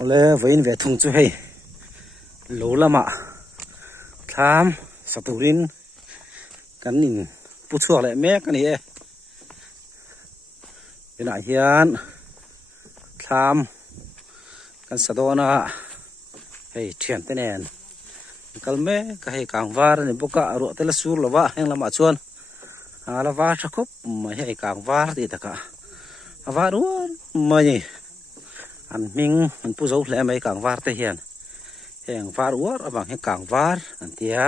ole vein ve thung chu hei lo lama tham saturin kan in pu chuak le mek ani e ina hian tham kan sadona hei thian te nen kalme ka hei kang var ni boka ro te la sur lova heng lama chuan ala va thakop mai hei kang var ti taka awa ruan mai an ming an pu zo hle mai kang var te hian heng var war abang he kang var an tia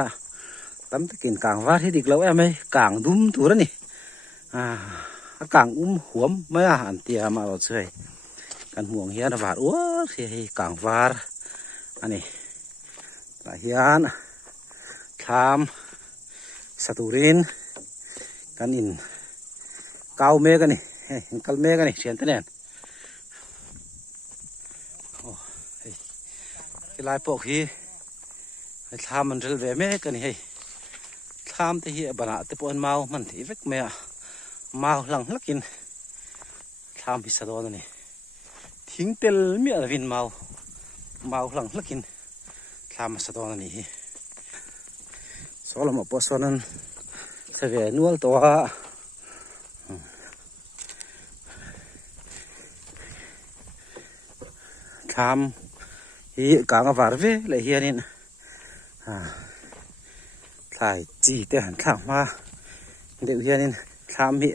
tam takin kang var hi dik lo mai kang dum tur ani kang huam mai an tia ma ro chei kan huang hian var war hi kang var ani la hian tham saturin kan in kau me kan ni kal me kan ni thian te nen cái lai bộ khi tham mình rêu về mấy cái này tham thì hiện bản tự bọn mau mình thì vết mẹ mau lằng lắc in tham bị sao đó nàyทิ้งเตลเมียวินmau mauหลังลกินtham sao đó này số là một bộ số nên sẽ về nuôiตัวtham hi càng vào về lại hiện in lại chỉ để hẳn thẳng mà đều hiện in tham hi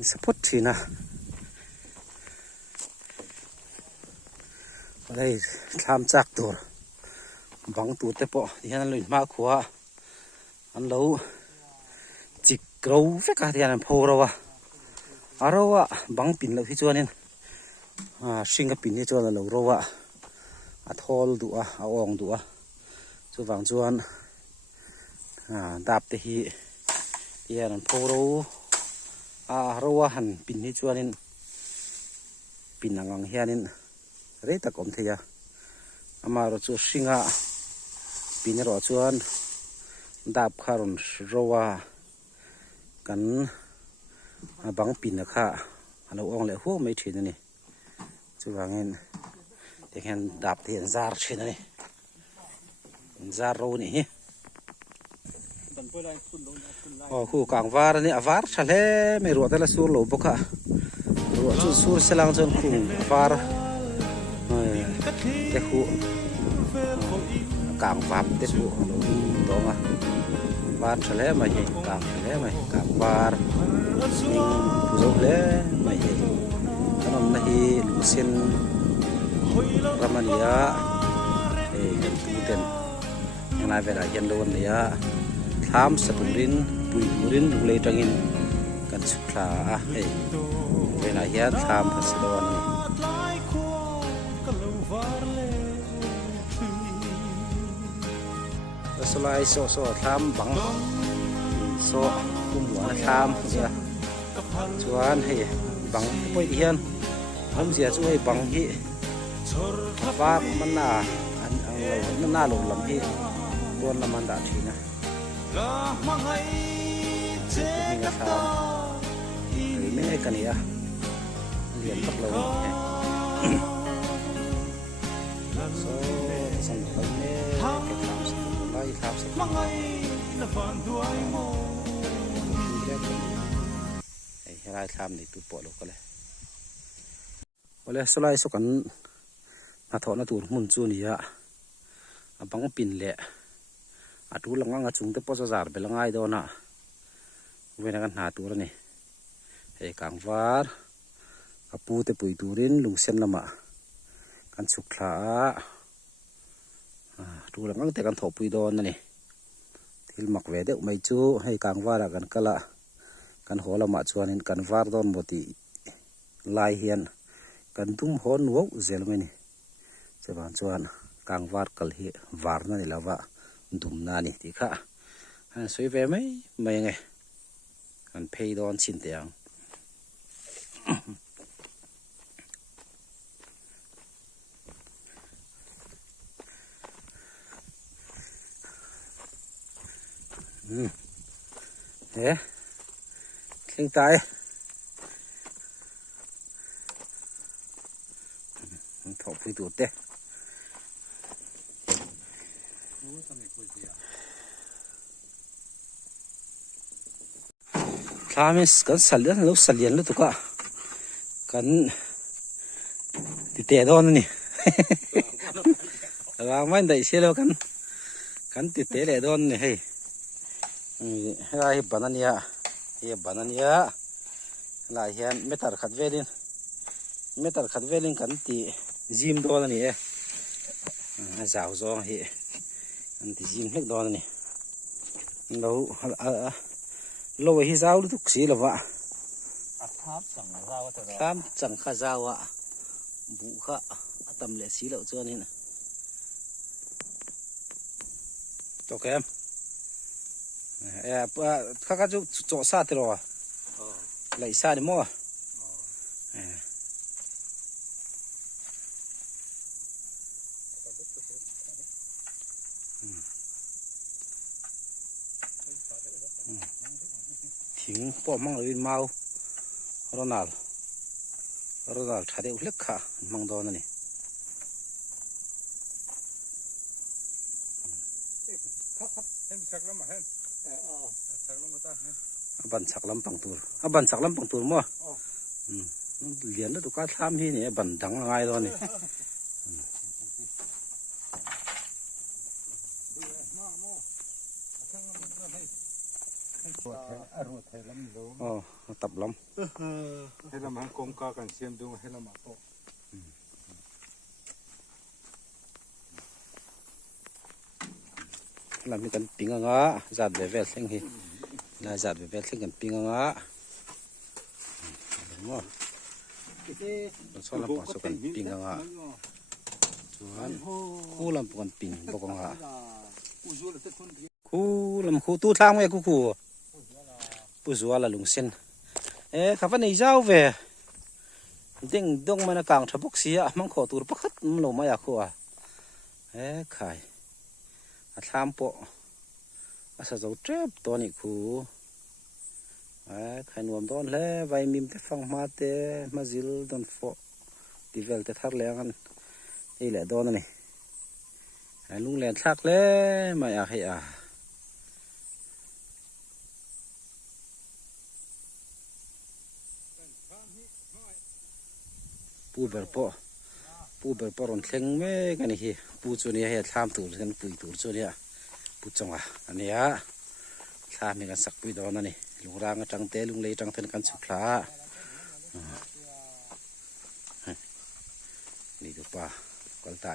support thì na đây tham chắcตัวbằngตัวแต่pọที่นั่นเลยมาขัวอันเราจิกเราเฟกที่นั่นพอเราอะบังปิ่นเราที่จวนนี่ชิงกับปิ่นที่จวนเราทอลดูเอาองดูจวนฝังจวนดับที่นั่นพอเราหันปิ่นที่จวนนี่ปิ่นงังเฮียนี่เรื่องตะกอมเทียอามาเราจูชิงปิ่นเราจวนดับคารุนเรากันบังปิ่นนะคะเราองเลยหัวไม่ถึงนี่จวนงั้นเด็กเห็นดับที่ซาร์เช่นนี่ซาร์โรนี่โอ้คู่กลางวาร์นี่วาร์ชะเลไม่รู้แต่ละสูร์โลบกะรู้จุดสูร์เสลังจนคู่วาร์เด็กคู่กลางวาร์เด็กคู่ตรงวาร์ชะเลไม่ใช่กลางชะเลไม่กลางวาร์ผู้ชมเลยไม่ใช่ขนมนี่ลูเซนRamania kan tuten yang lai vera yan lon ya tham saturin puirin ulei tangin kan sukla vena ya tham pasadon solai so tham bang so kumwa tham ya chuan bang poi hian hom sia chu bang hiว่ามันน่ามันน่าหลงลำที่โดนละมันด่าทีนะมีกระชาหรือไม่ให้กันเนี่ยเหรียญตักเราโซ่สั่งเขาเนี่ยเก็บทำสักไล่ทำสักไล่ทำในตัวปอดเราก็เลยสไลด์สกันนาทอนาตูนมุนจูนี่บังปิ่นเละตูหลังจุงเตปอสซาร์เปลังไงโดนะเวนักันหาตัวนี่กลางวาร์ปูเตปุยตูรินลุงเซนละมากันสุขลาตูหลังแต่กันถอปุยโดนนี่ที่หมักเวเดไม่จูให้กลางวาร์กันกะละกันหัวละมาชวนกันวาร์โดนบดีลายเฮียนกันตุ้มหอนวัวเซลไม่นี่จะบางส่วนกลางวาดกลเหวาร์นั่นแหละว่าดุมนานี่ที่ข้าสวยไปไหมไม่ไงกันเพย์ดอนชินเตียงเฮ้คลิงตาย ถอดผู้ตัวเต้ทามิสกันสัลเลียนลูกสัลเลียนลูกตุกะกันติเตะโดนนี่เราไม่ได้เสียแล้วกันติเตะเลยโดนนี่ให้ให้บานานียบานานียลายเห็นเมตัลขัดเวลินกันตีจิมโดนนี่สาวซองเฮกันตีจิมเล็กโดนนี่เราฮิซาวทุกสีละวะทำจังข้าเจ้าวะบุข้าตำเละสีเหล่าเจ้านี่นะตัวแกมข้าก็จะจ่อซาติรอไหลซาดิมั่วทิ้งปอมังเลยเมาโรนัลชาเดียวเล็กค่ะมังโดนนี่บันสักลำปังตูร์บันสักลำปังตูร์มั่วเรียนแล้วตุกาทำที่นี่บันดังง่ายตัวนี่อ๋อตับลำให้ลำหังกงกากันเสียมดูให้ลำมาโตลำมีกันปิงงะจัดเวลเส้นหิน่าจัดเวลเส้นกันปิงงะมั่วเราชอบลำปองสกันปิงงะส่วนคู่ลำปองปิงบกงะคู่ลำคู่ตู้ทางไว้คู่ผู้ชัวละลุงเส้นข้าพเจ้าเวดิ้งดงมันกลางทบกเสียมังขอตัวปักมันลงมาอยากขัวขายทำปะอาศัยเจ็บตัวนี้คู่ขายนวมต้นเลยใบมิมเตฟังมาเตมาจิลต้นฟอดีเวลเตทักเลี้ยงกันนี่แหละโดนนี่ลุงเลี้ยงทักเลยไม่อยากให้ปูเบอร์ปอรอนเข่งแม่กันนี่ปูจุนี่ให้ทำตัวกันปุยตัวจุนี่ปูจังหวะอันนี้ทำมีกันสักปุยตอนนั้นนี่ลุงรางจังเตลุงเลยจังเตนกันสุขลานี่ดูป่ากอลตา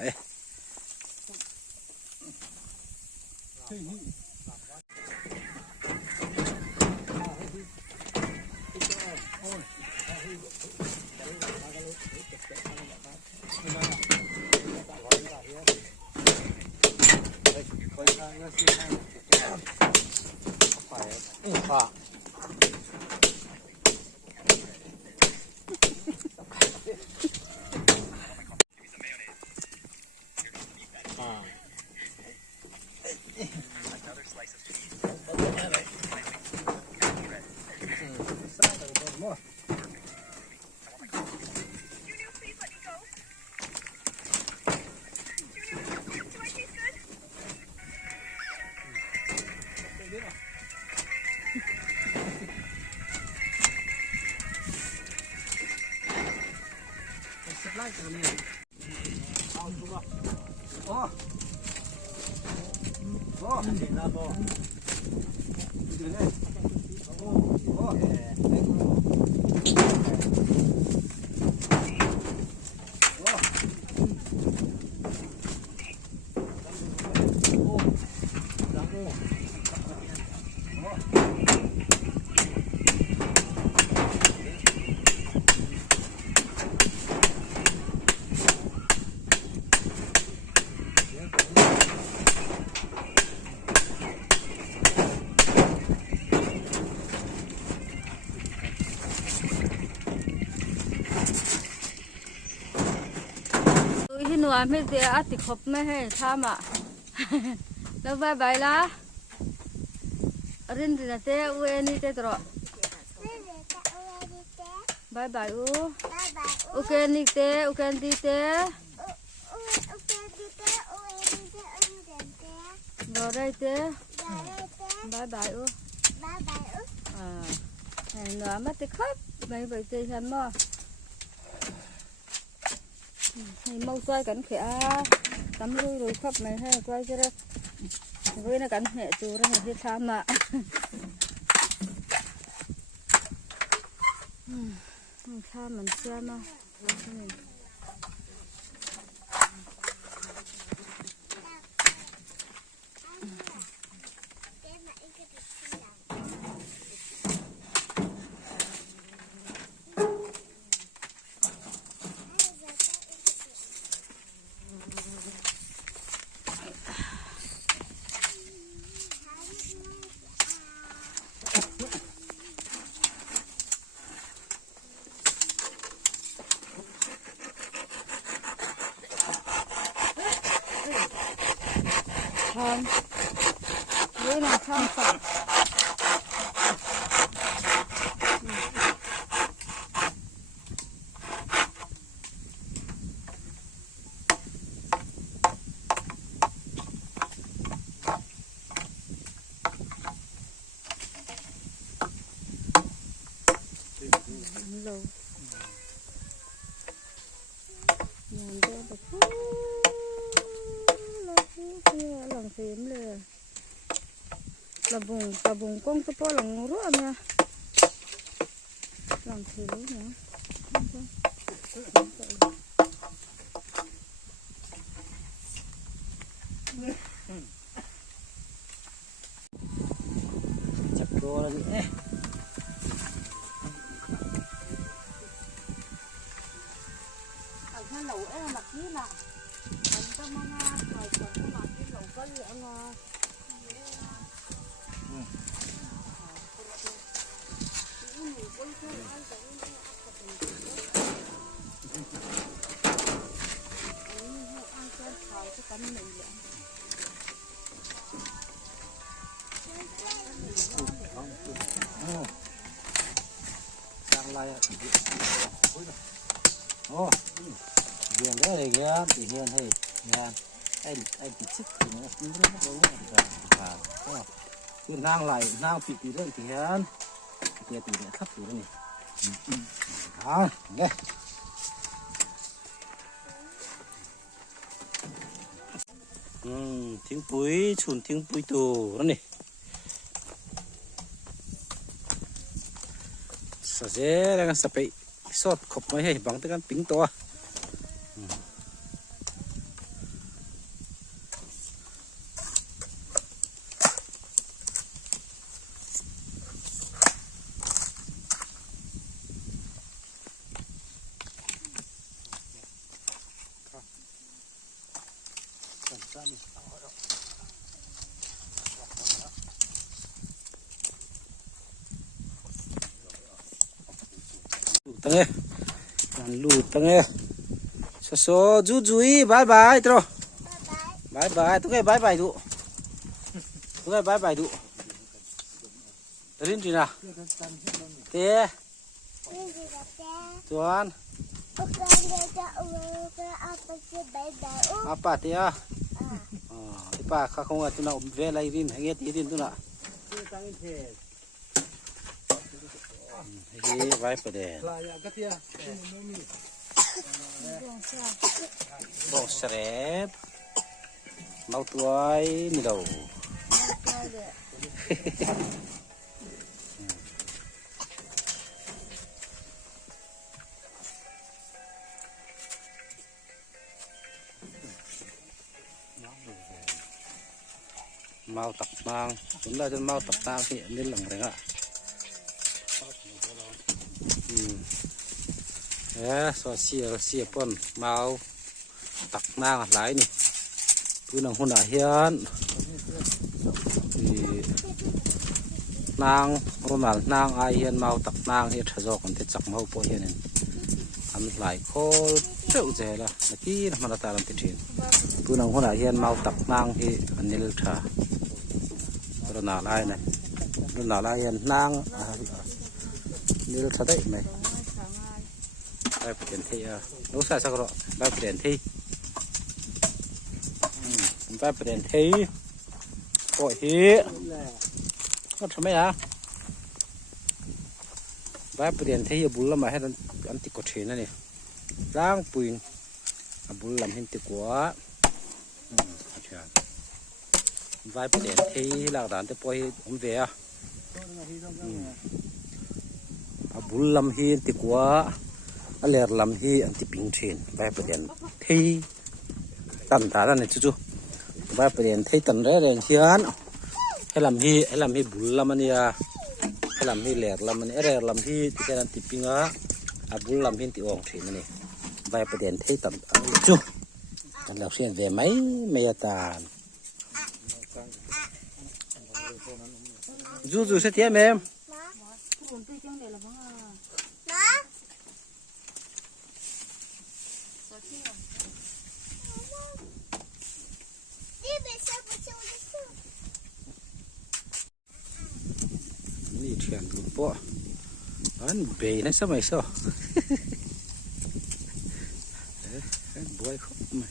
หนูไม่เสียติดขบไม่ให้ทำแล้วบายบายละรินรินเตะเวนี่เตะตรอบายบาย ok đi té ok đi té vào đây té bye bye ư à này nó mất cái khớp mấy vậy thì làm mà này mau quay cắn khẽ tắm lui rồi khớp này hay quay cho đây với nó cắn khẽ chú ra hết sao mà sao mình xem mà thơm với là thơm phở lâu nhìn cho được lòng phímเลยกระบุงก้งตะปอหลังรู้อ่ะเนี่ยหลังถือรู้เนาะจับตัวแล้วนี่เอาแค่เหลาเอ๊ะหมักนี่น่ะมันก็มาง่ายหน่อยก่อนก็หมักนี่เหลาก็เหลืองอsang lai à ô hiền đấy này kia thì hiền hay nha anh bị chích thì nó cứ nó đâu nó cứ nang lại nang bị đấy thì hiền kia thì lại thấp rồi này đó nghe tiếng bụi chun tiếng bụi tù đó này sao thế đang sắp bị sốt khóc mấy hay bằng tới cái pin to tengah dan lu tengah so jujui bye bye tro bye bye tu cái bye bye tu cái bye bye tu rin gì nào té tuan apa té à pa không ada tu nak về lại rin nghe tí rin tu nak cái vai phải để bộ sẹp mau tuổi nị đầu mau tập mang chúng ta chân mau tập mang thì nên lòng đấy ạ so xia pon mauตักนางหลายนี่คือนังคนเฮียนนางรวมนางไอเฮียนmauตักนางเฮียทะจอกคนที่จักmau poเฮียนอันหลายโคเจ้าเจละเมื่อกี้มันตาลันติดเห็นคือนังคนเฮียนmauตักนางที่อันนี้ลึกท่ารนาลายเนี่ยรนาลายเฮียนนางนี่ลึกท่าได้ไหม bài bờ đèn thi à nấu sao sao rồi bài bờ đèn thi bài bờ đèn thi gọi hi nóทำไมอ่ะbài bờ đèn thi bull làm hay anh ti có chuyện này rang pin bull làm hình ti quá bài bờ đèn thi là đàn tới bôi ông về à bull làm hình ti quá lẹt làm hi anh ti pin chuyện bài bờ đèn thi tận ta ra này chú bài bờ đèn thi tận đấy đèn hiền hay làm hi bull làm anh ya hay làm hi lẹt làm anh lẹt làm hi thì cái anh ti pin á bull làm hi ti ong chuyện này bài bờ đèn thi tận chú anh đọc xem về mấy ta chú sẽ tiếp emนี่เทียนดูปะอันเบย์นั่นสมัยซ้อบวยเขาไม่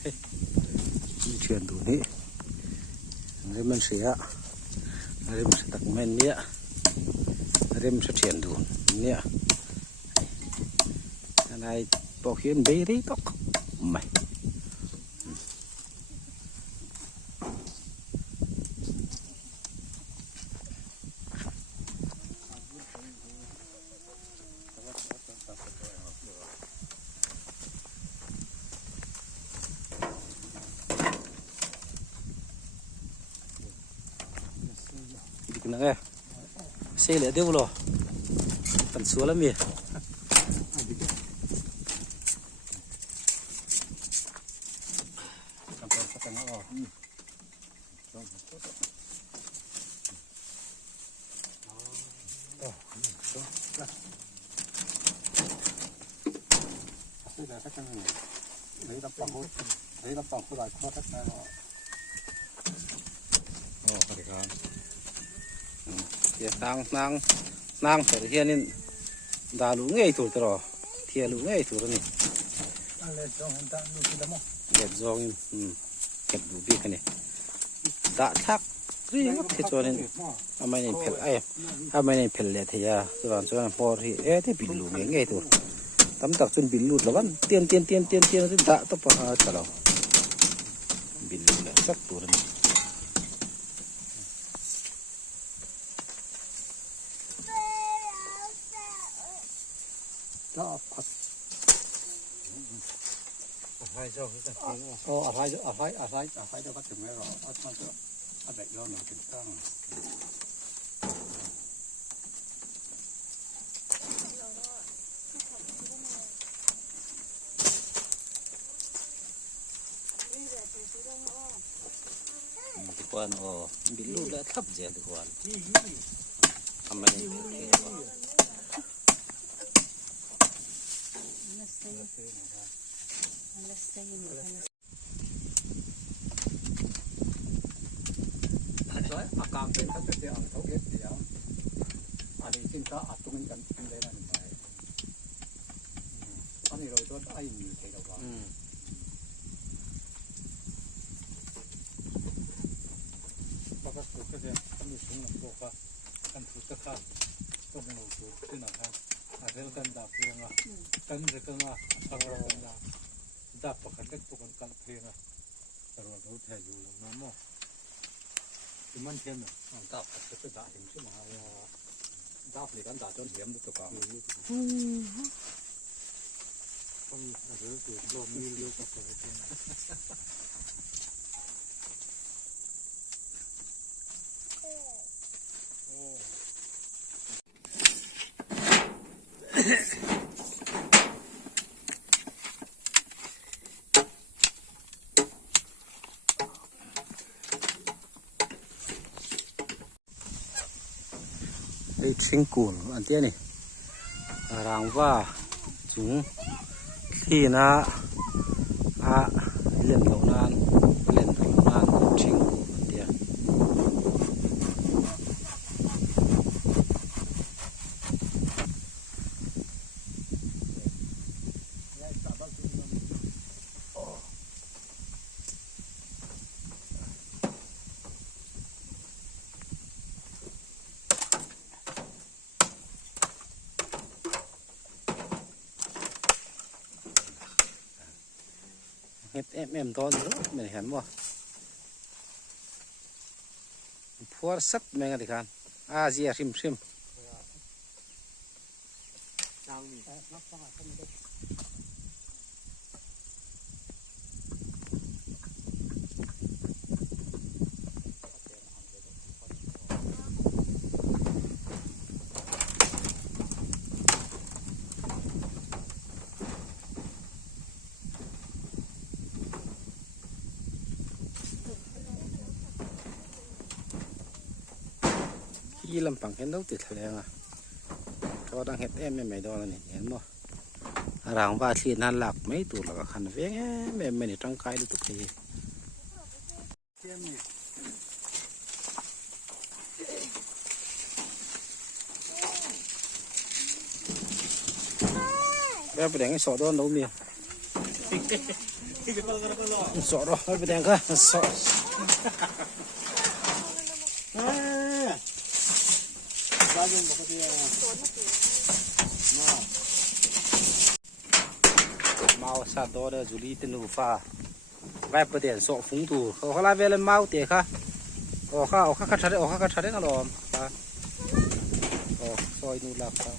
นี่เทียนดูนี่อะไรมันเสียอะไรมันตักแม่นเนี่ยอะไรมันเทียนดูเนี่ยอะไรบอกเขียนเบย์ได้ตกไม่นั่งไงเสียเลยเดี๋ยวรอตันสัวแล้วมีเดี๋ยวนางแต่เทียนี่ดาลุงไงถูกตลอดเทียลุงไงถูกแล้วนี่เก็บซองเก็บดูบีกันนี่ดาทักเรียกที่ตัวนี้ทำไมนี่เผ็ดทำไมนี่เผ็ดเลยทีอะส่วนพอที่ที่บินลุงไงถูกทำตักจนบินลุดแล้ววันเตียนจนดาต้องพาตลอดบินลุดแล้วสักตัวนึงอะไรเจ้าคือกันอะไรเจ้าก็ถึงไม่รอมันจะอะไรย้อนหนึ่งถึงตั้งทุกวันบิลลูแล้วทับเจทุกวันทำไมอาการเป็นตั้งแต่เดือนเขาเก็บเดียวอันนี้ซึ่งก็อัดตรงนี้กันเลยนั่นไปอันนี้เราต้องไอ้มีเทกับว่าเพราะก็สุดก็จะต้องมีสิ่งหนึ่งบอกว่าการถูกตะขาบต้องมีสูตรที่หนักฮะอาจจะกันดับเรื่องอ่ะกันจะกันว่าทางเรากันดับประคันเล็กตัวกันเพลงอ่ะแต่เราแทนอยู่น้ำมั่งมันเทียนอ่ะดับก็จะเห็นใช่ไหมว่าดับเลยกันดับจนเหี่ยมตัวกลางต้องอะไรเกิดตัวมีเยอะกว่าตัวเองชิงกูนอันเดียนี่รางว่าจุงที่นะเล่นเหล่านานชิงกูอันเดีย เห็ดem to nữa mình hẹnบ่พัวสัตว์แมงกันดิกันอาเจียริมที่ลำปังเห็นเราติดทะเลอ่ะก็ตั้งเห็ดไม่ดอแล้วนี่เห็นบ่รางว่าที่นั่นหลักไม่ตัวหลักขันเฟ้งไม่ได้ตั้งกายดูตุกทีแบบไปแดงให้สอดโดนเราเมียสอดเราไปแดงก็สอดmau sa to de juli tin lu fa vai pa den so phung tu kho la ve le mau te kha o kha thare o kha thare na lom pa o soi nu la pa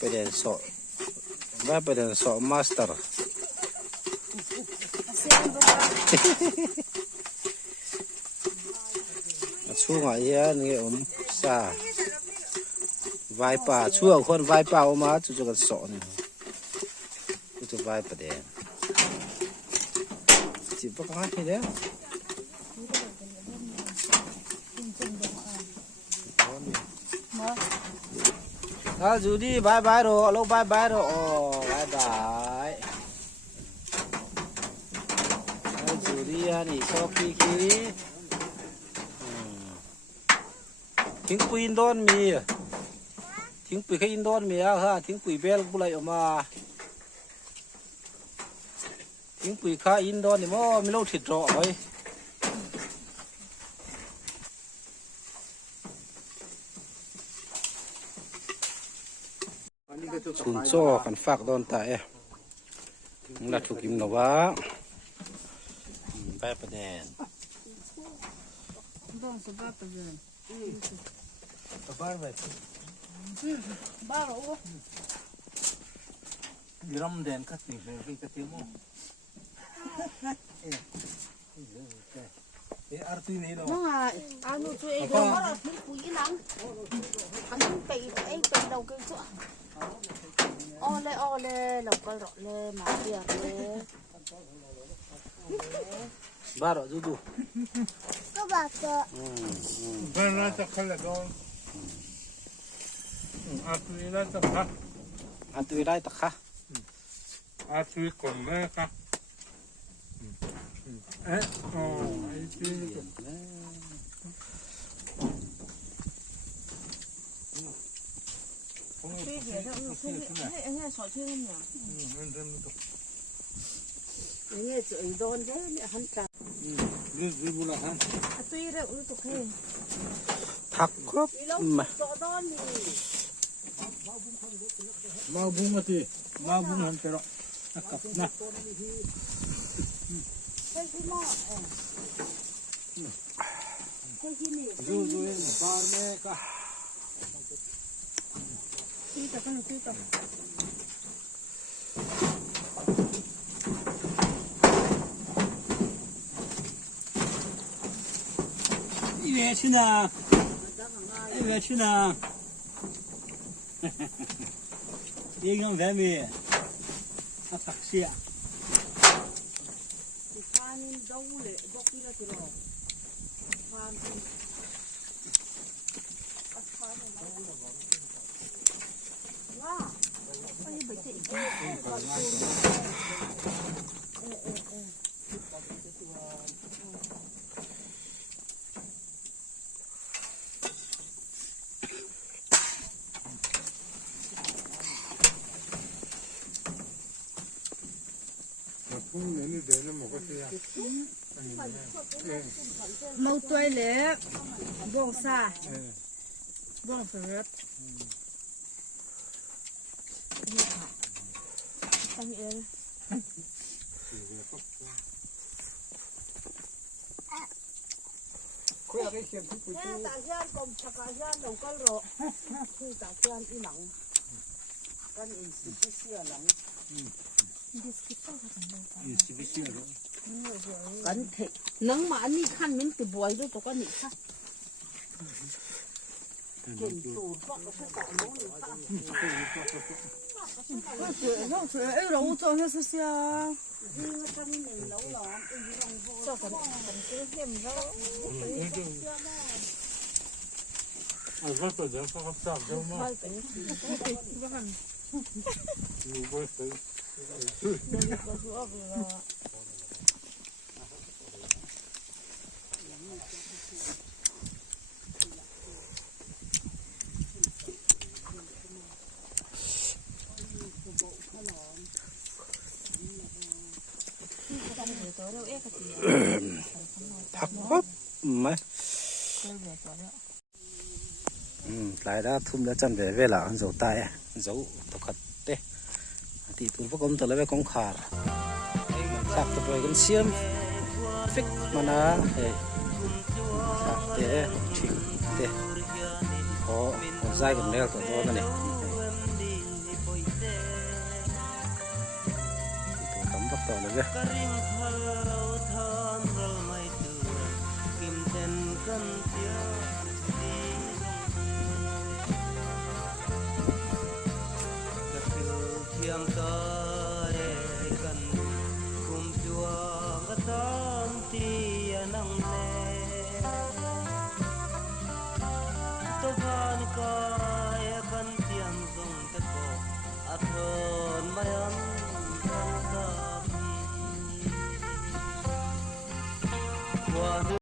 ไปเดินสอบว่าไปเดินสอบมาสเตอร์ช่วงอะไรนี่ซาไวป่าช่วงคนไวป่าออกมาจุดกันสอบนี่จุดไวประเดี๋ยวจิบปากให้เด้อจูดี้บายบายโรลูกบายบายโรโอ้บายบายจูดี้อันนี้ชอบขี้ทิ้งปุ๋ยอินโดนมีทิ้งปุ๋ยแค่อินโดนมีอะฮะทิ้งปุ๋ยเบลบุไรออกมาทิ้งปุ๋ยข้าอินโดนนี่มั้งไม่รู้ถิดรอไว้ชุนโซ่กันฝากโดนตายมันละถูกกินหรอวะไปประเด็นบ้านสบายประเด็นบ้านไปบ้านโอ้ยรำเด่นก็ติดเลยก็ติดมั้งอาร์ตีนี่เนาะน้องอ่ะหนูช่วยเดี๋ยวเราทิ้งปุ๋ยหลังอันนี้ไปไอ้เป็นเราเกินชั่วo leเราก็รอเลยมาเดียวเลยบ้าหรอดูก็บาดเจ็บบ้านน่าจะขัดแล้วอาร์ตีน่าจะขัดอันตัวได้ตะค่ะอาร์ตีก่อนแม่ค่ะอ๋อไอ้ที่ช่วยเดี๋ยวเราช่วยอันนี้สอนช่วยกันเนี่ยอันนี้จะโดนเด้เนี่ยหันจับนี่บุญละฮะตัวเรื่องตัวเองทักครับมามาบุญมาทีมาบุญหันเตะกับนะดูบาร์เมก้า一边去呢，一边去呢，一个外面，他taxi啊。 내니 내는 먹었어야. màu tươi lẽ buông xa buông phượt tăng yên 그야 그 시험 듣고 있고. Tasian kom sakasian dong kalro. Tasian inang. Kan institusi lang. 이시비시로. Kan the. Nang ma ani khan min ti boy do to kan ni kha. Ken tu ko ko sa mo ni kha. không phải ấy đâu cho hết sao Ni kan ni lo lo cho cần cái thêm đó 아, 그것도 내가 값싸 안 되면 hai cái 누구 했어요? 팍팍 mà lại đã thum đã chân về là dấu tay dấu tập khát tê thì tụi nó cũng tự lấy về công khả sạc tập về con xiêm fix mà na sạc tê chỉnh tê có dai còn leo tụi nó này tụi cắm bắt tàu này về Tiam ta re kan kum chua ga tan ti anang le to van ka ya kan tiam zong te ko a thon mayan kan ta pi